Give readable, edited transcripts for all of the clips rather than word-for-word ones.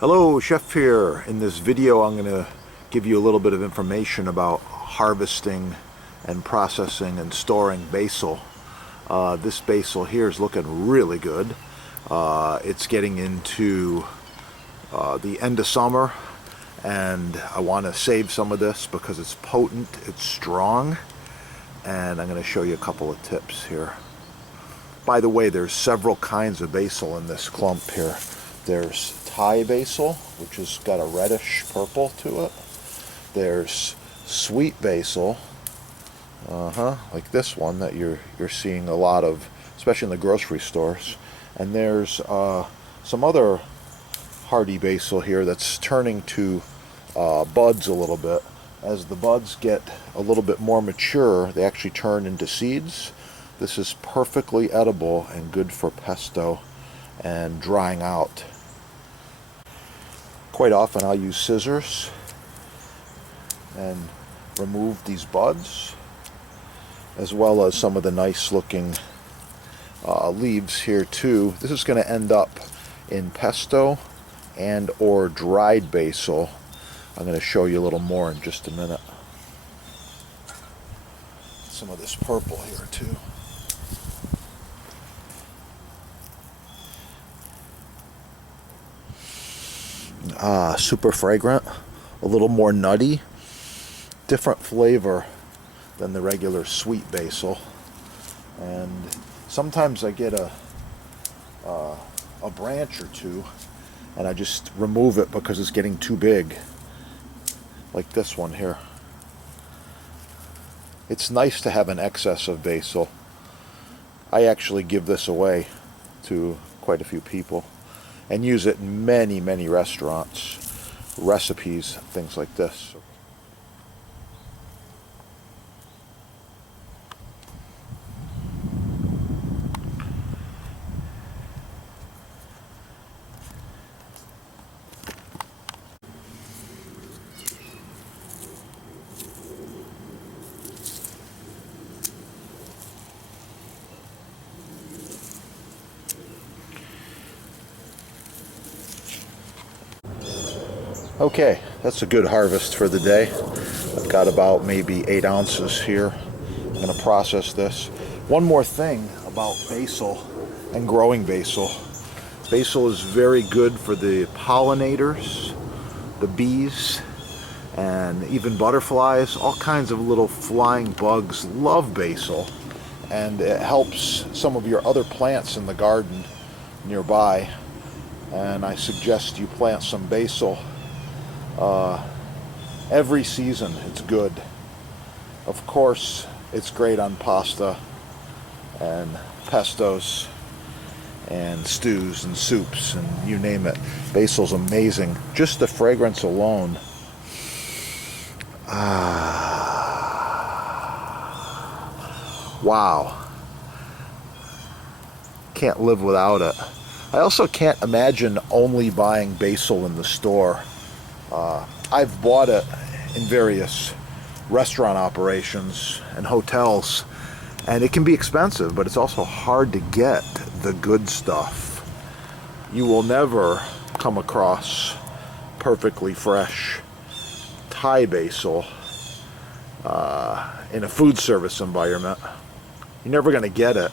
Hello, Chef here. In this video I'm going to give you a little bit of information about harvesting and processing and storing basil. This basil here is looking really good. It's getting into the end of summer, and I want to save some of this because it's potent, it's strong, and I'm going to show you a couple of tips here. By the way, there's several kinds of basil in this clump here. There's Thai basil, which has got a reddish purple to it. There's sweet basil, like this one that you're seeing a lot of, especially in the grocery stores. And there's some other hardy basil here that's turning to buds a little bit. As the buds get a little bit more mature, they actually turn into seeds. This is perfectly edible and good for pesto and drying out. Quite often I'll use scissors and remove these buds, as well as some of the nice looking leaves here too. This is going to end up in pesto and or dried basil. I'm going to show you a little more in just a minute. Some of this purple here too. Super fragrant, a little more nutty, different flavor than the regular sweet basil. And sometimes I get a branch or two and I just remove it because it's getting too big, like this one here. It's nice to have an excess of basil. I actually give this away to quite a few people and use it in many, many restaurants, recipes, things like this. Okay, that's a good harvest for the day. I've got about maybe 8 ounces here. I'm going to process this. One more thing about basil and growing basil. Basil is very good for the pollinators, the bees, and even butterflies. All kinds of little flying bugs love basil, and it helps some of your other plants in the garden nearby. And I suggest you plant some basil every season. It's good. Of course, it's great on pasta and pestos and stews and soups and you name it. Basil's amazing. Just the fragrance alone. Wow. Can't live without it. I also can't imagine only buying basil in the store. I've bought it in various restaurant operations and hotels, and it can be expensive, but it's also hard to get the good stuff. You will never come across perfectly fresh Thai basil in a food service environment. You're never going to get it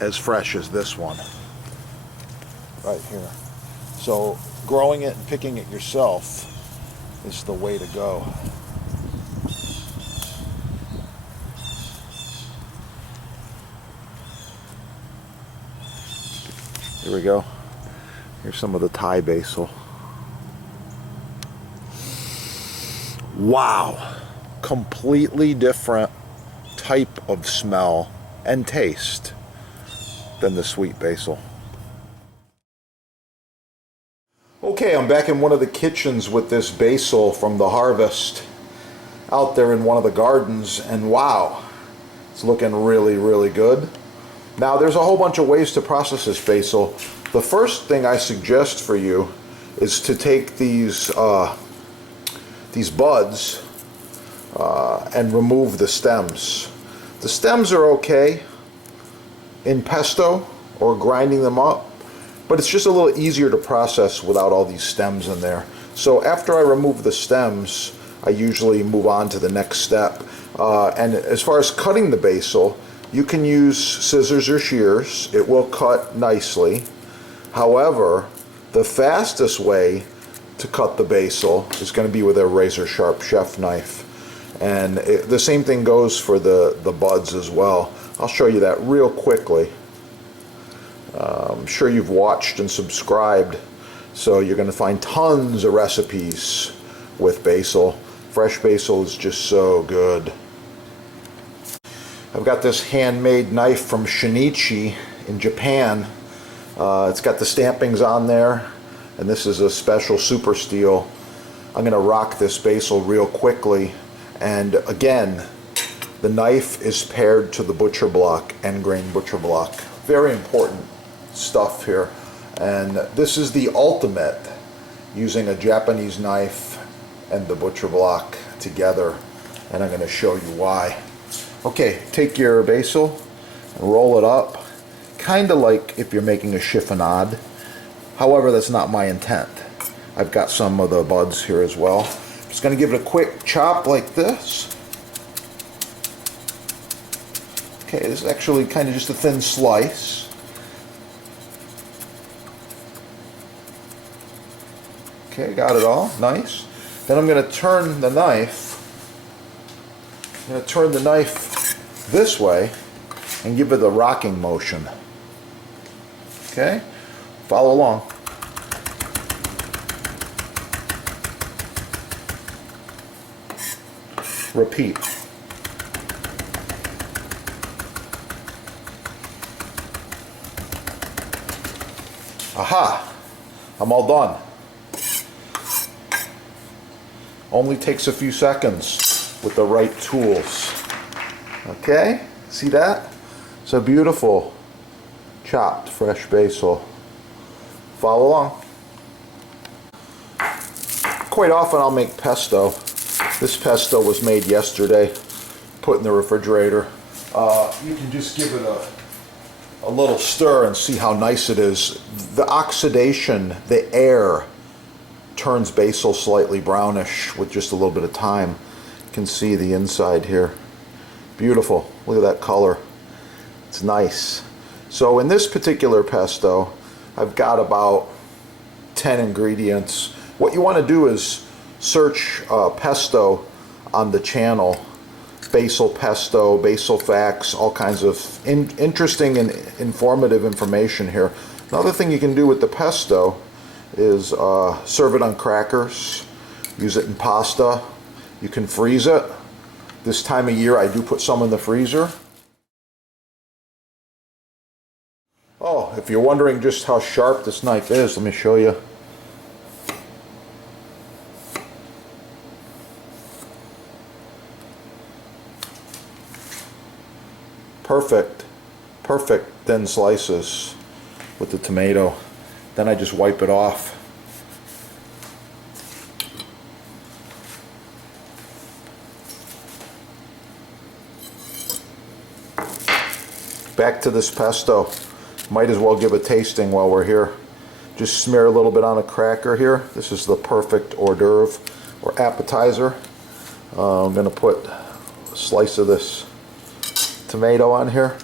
as fresh as this one right here. So growing it and picking it yourself is the way to go. Here we go. Here's some of the Thai basil. Wow! Completely different type of smell and taste than the sweet basil. Okay, I'm back in one of the kitchens with this basil from the harvest out there in one of the gardens, and wow, it's looking really, really good. Now, there's a whole bunch of ways to process this basil. The first thing I suggest for you is to take these buds and remove the stems. The stems are okay in pesto or grinding them up. but it's just a little easier to process without all these stems in there. So after I remove the stems, I usually move on to the next step. And as far as cutting the basil, you can use scissors or shears. It will cut nicely. However, the fastest way to cut the basil is going to be with a razor sharp chef knife. And the same thing goes for the buds as well. I'll show you that real quickly. I'm sure you've watched and subscribed, so you're going to find tons of recipes with basil. Fresh basil is just so good. I've got this handmade knife from Shinichi in Japan. It's got the stampings on there, and this is a special super steel. I'm going to rock this basil real quickly, and again, the knife is paired to the butcher block, end grain butcher block. Very important stuff here, and this is the ultimate, using a Japanese knife and the butcher block together, and I'm going to show you why. Okay, take your basil and roll it up, kind of like if you're making a chiffonade. However, that's not my intent. I've got some of the buds here as well. Just going to give it a quick chop like this. Okay, this is actually kind of just a thin slice. Okay, got it all. Nice. Then I'm going to turn the knife. I'm going to turn the knife this way and give it a rocking motion. Okay? Follow along. Repeat. Aha! I'm all done. Only takes a few seconds with the right tools. Okay? See that? So beautiful chopped fresh basil. Follow along. Quite often I'll make pesto. This pesto was made yesterday, put in the refrigerator. You can just give it a little stir and see how nice it is. The oxidation, the air, turns basil slightly brownish with just a little bit of time. You can see the inside here. Beautiful. Look at that color. It's nice. So in this particular pesto, I've got about 10 ingredients. What you want to do is search pesto on the channel. Basil pesto, basil facts, all kinds of interesting and informative information here. Another thing you can do with the pesto is serve it on crackers, use it in pasta. You can freeze it. This time of year I do put some in the freezer. Oh, if you're wondering just how sharp this knife is, let me show you. Perfect thin slices with the tomato. Then I just wipe it off. Back to this pesto. Might as well give a tasting while we're here. Just smear a little bit on a cracker here. This is the perfect hors d'oeuvre or appetizer. I'm going to put a slice of this tomato on here,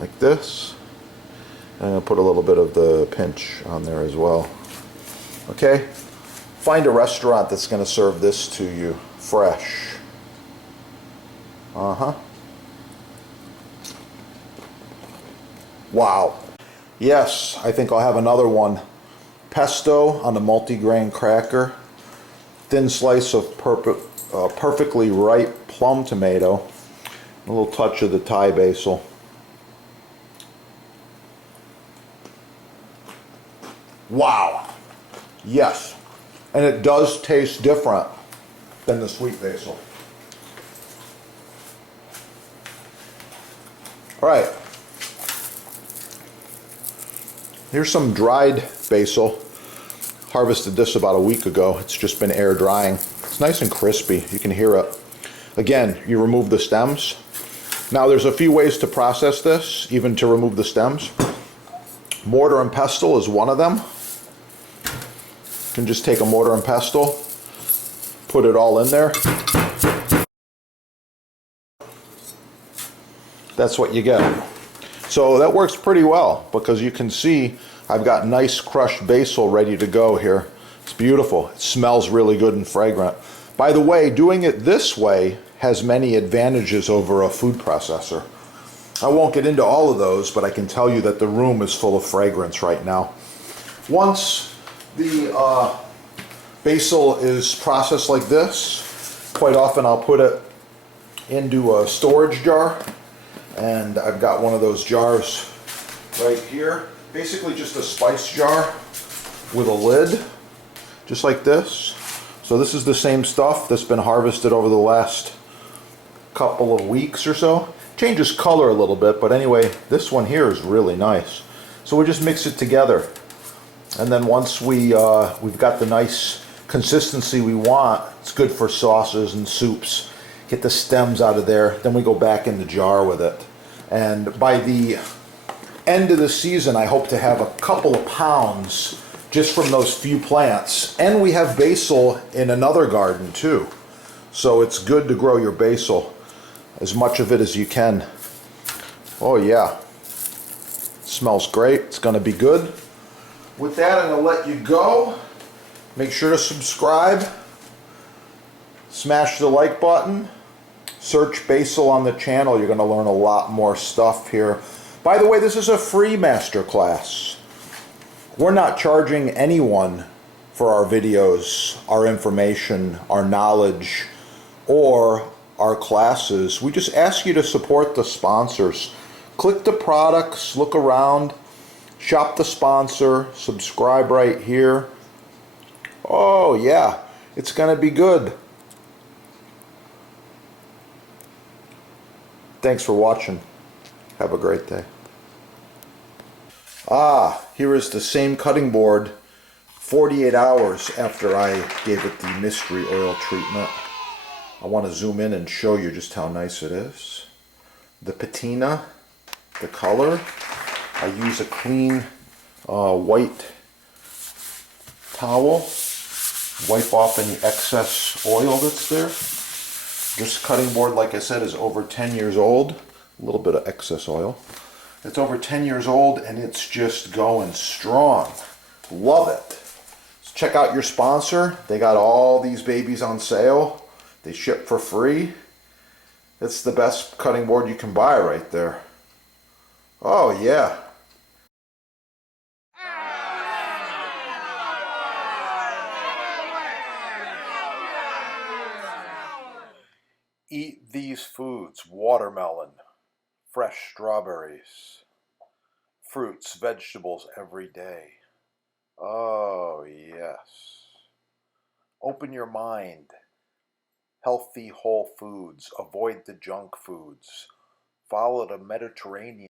like this. And I'm going to put a little bit of the pinch on there as well. Okay? Find a restaurant that's going to serve this to you fresh. Wow. Yes, I think I'll have another one. Pesto on a multigrain cracker. Thin slice of perfectly ripe plum tomato. A little touch of the Thai basil. Wow. Yes. And it does taste different than the sweet basil. All right. Here's some dried basil. Harvested this about a week ago. It's just been air drying. It's nice and crispy. You can hear it. Again, you remove the stems. Now there's a few ways to process this, even to remove the stems. Mortar and pestle is one of them. You can just take a mortar and pestle, put it all in there. That's what you get. So that works pretty well because you can see I've got nice crushed basil ready to go here. It's beautiful. It smells really good and fragrant. By the way, doing it this way has many advantages over a food processor. I won't get into all of those, but I can tell you that the room is full of fragrance right now. Once the basil is processed like this, quite often I'll put it into a storage jar. And I've got one of those jars right here. Basically just a spice jar with a lid, just like this. So this is the same stuff that's been harvested over the last couple of weeks or so. Changes color a little bit, but anyway, this one here is really nice. So we just mix it together. And then once we've got the nice consistency we want, it's good for sauces and soups. Get the stems out of there, then we go back in the jar with it. And by the end of the season, I hope to have a couple of pounds just from those few plants. And we have basil in another garden too. So it's good to grow your basil, as much of it as you can. Oh yeah, it smells great. It's gonna be good. With that, I'm gonna let you go. Make sure to subscribe. Smash the like button. Search Basil on the channel. You're going to learn a lot more stuff here. By the way, this is a free masterclass. We're not charging anyone for our videos, our information, our knowledge, or our classes. We just ask you to support the sponsors. Click the products, look around, shop the sponsor, subscribe right here. Oh yeah, it's going to be good. Thanks for watching. Have a great day. Here is the same cutting board 48 hours after I gave it the mystery oil treatment. I want to zoom in and show you just how nice it is. The patina, the color. I use a clean white towel. Wipe off any excess oil that's there. This cutting board, like I said, is over 10 years old. A little bit of excess oil. It's over 10 years old and it's just going strong. Love it. So check out your sponsor. They got all these babies on sale. They ship for free. It's the best cutting board you can buy right there. Oh yeah. Eat these foods: watermelon, fresh strawberries, fruits, vegetables every day. Oh, yes. Open your mind. Healthy, whole foods. Avoid the junk foods. Follow the Mediterranean.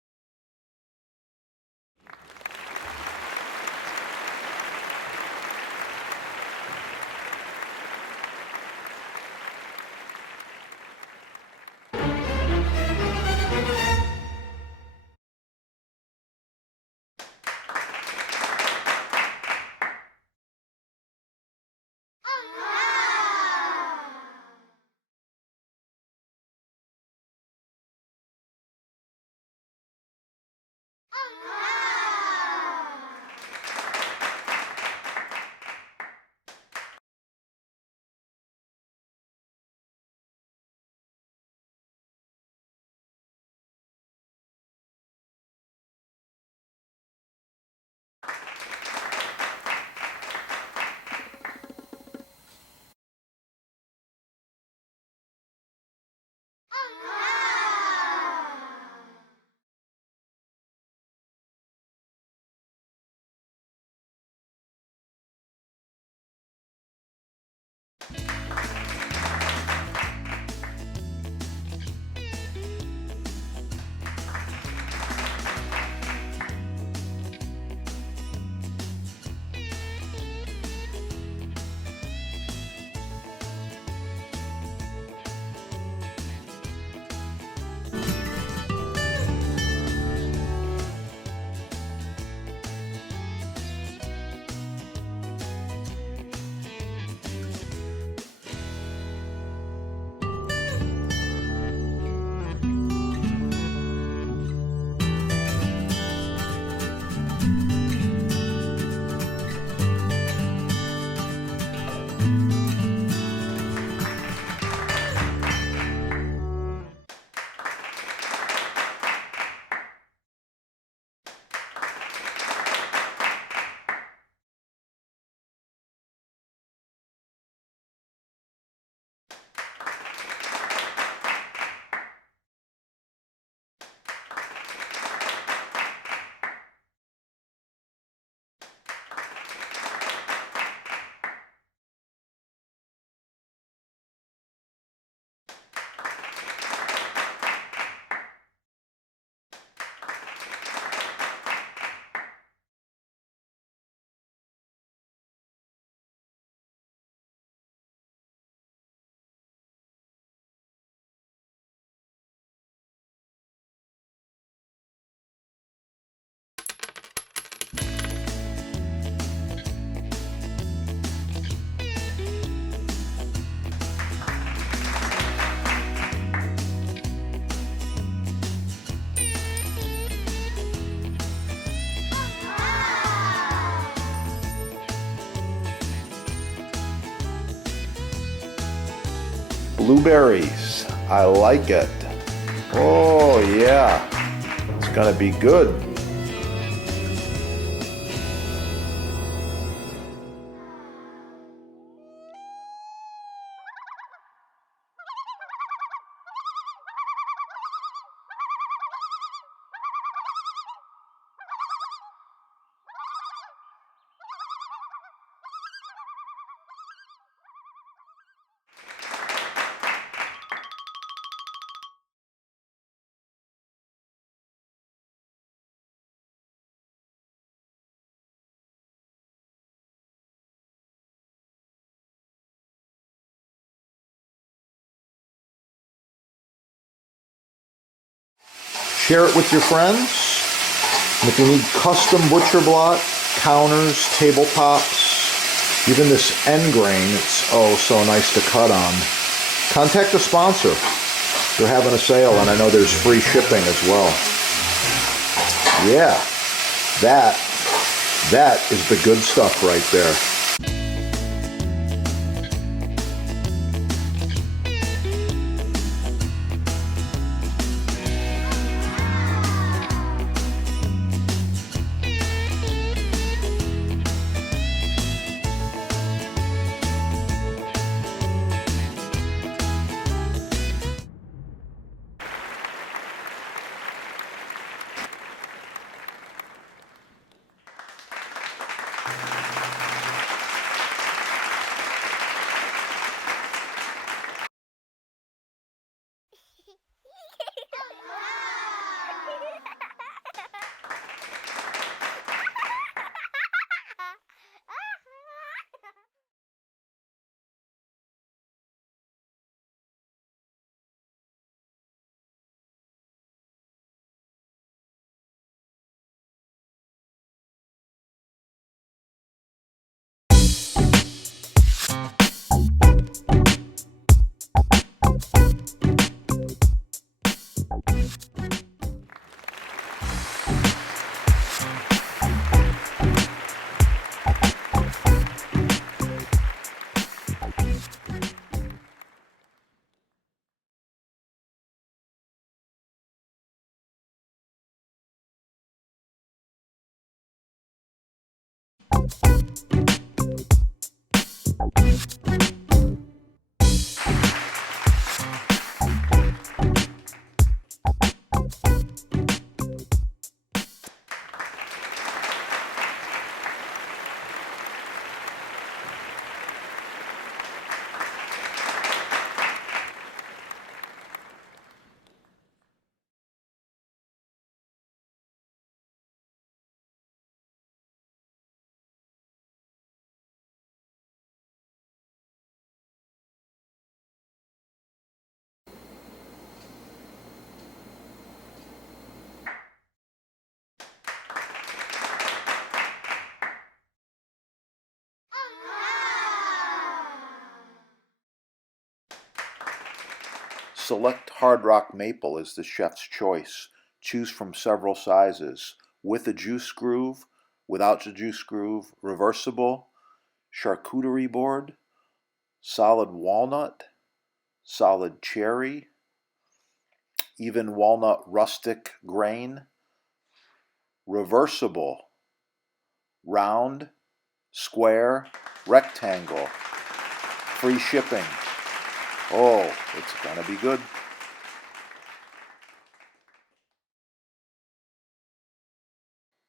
blueberries. I like it. Oh yeah, it's gonna be good. Share it with your friends. And if you need custom butcher block, counters, tabletops, even this end grain, it's oh so nice to cut on. Contact the sponsor. They're having a sale, and I know there's free shipping as well. Yeah, that is the good stuff right there. Select Hard Rock Maple is the chef's choice. Choose from several sizes. With a juice groove, without the juice groove, reversible, charcuterie board, solid walnut, solid cherry, even walnut rustic grain, reversible, round, square, rectangle, free shipping. Oh, it's gonna be good.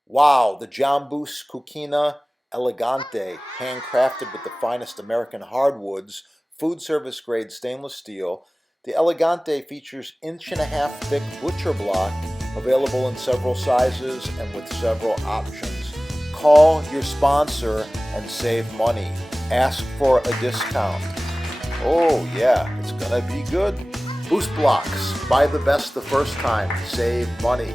Wow, the Jambus Cucina Elegante, handcrafted with the finest American hardwoods, food service grade stainless steel. The Elegante features 1.5 inch thick butcher block, available in several sizes and with several options. Call your sponsor and save money. Ask for a discount. Oh yeah, it's gonna be good. Boost blocks, buy the best the first time, save money.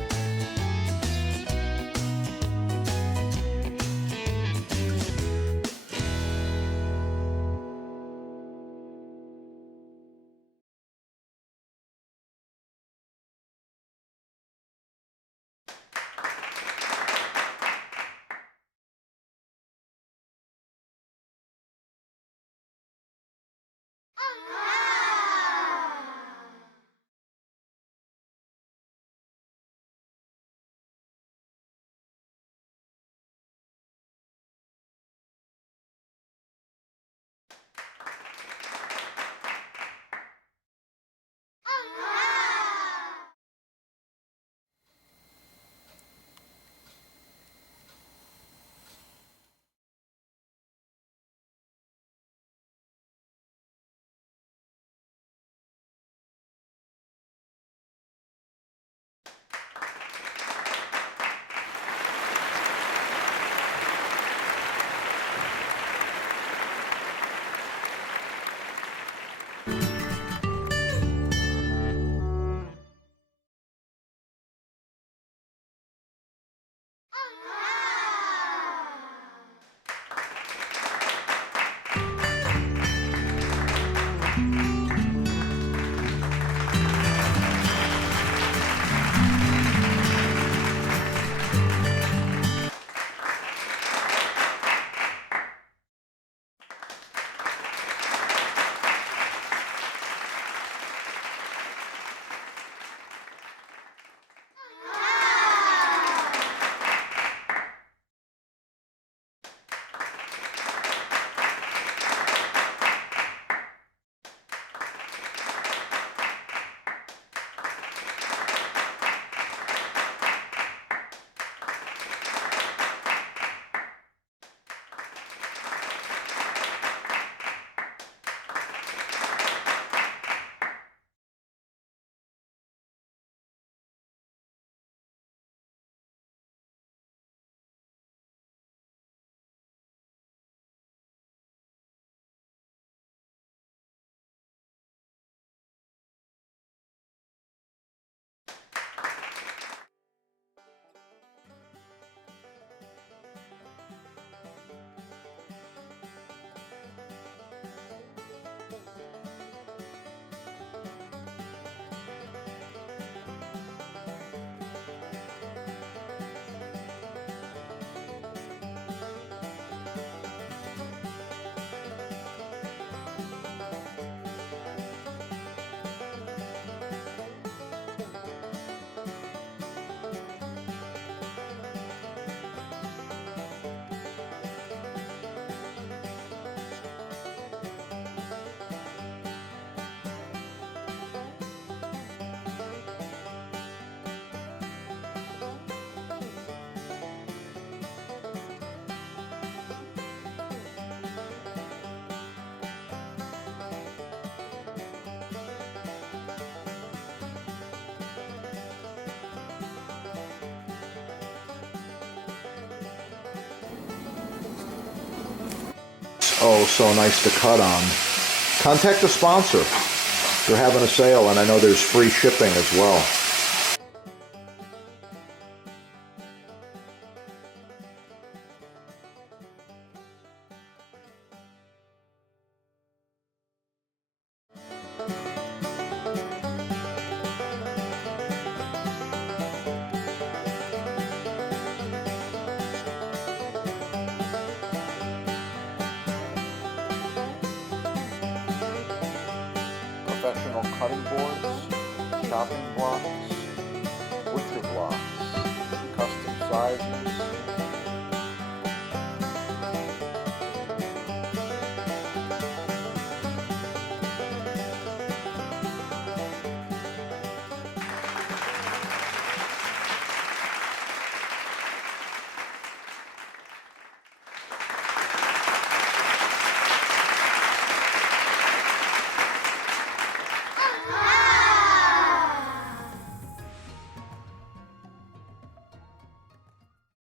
oh, so nice to cut on. Contact the sponsor. They're having a sale, and I know there's free shipping as well. Professional cutting boards, chopping blocks, butcher blocks, custom size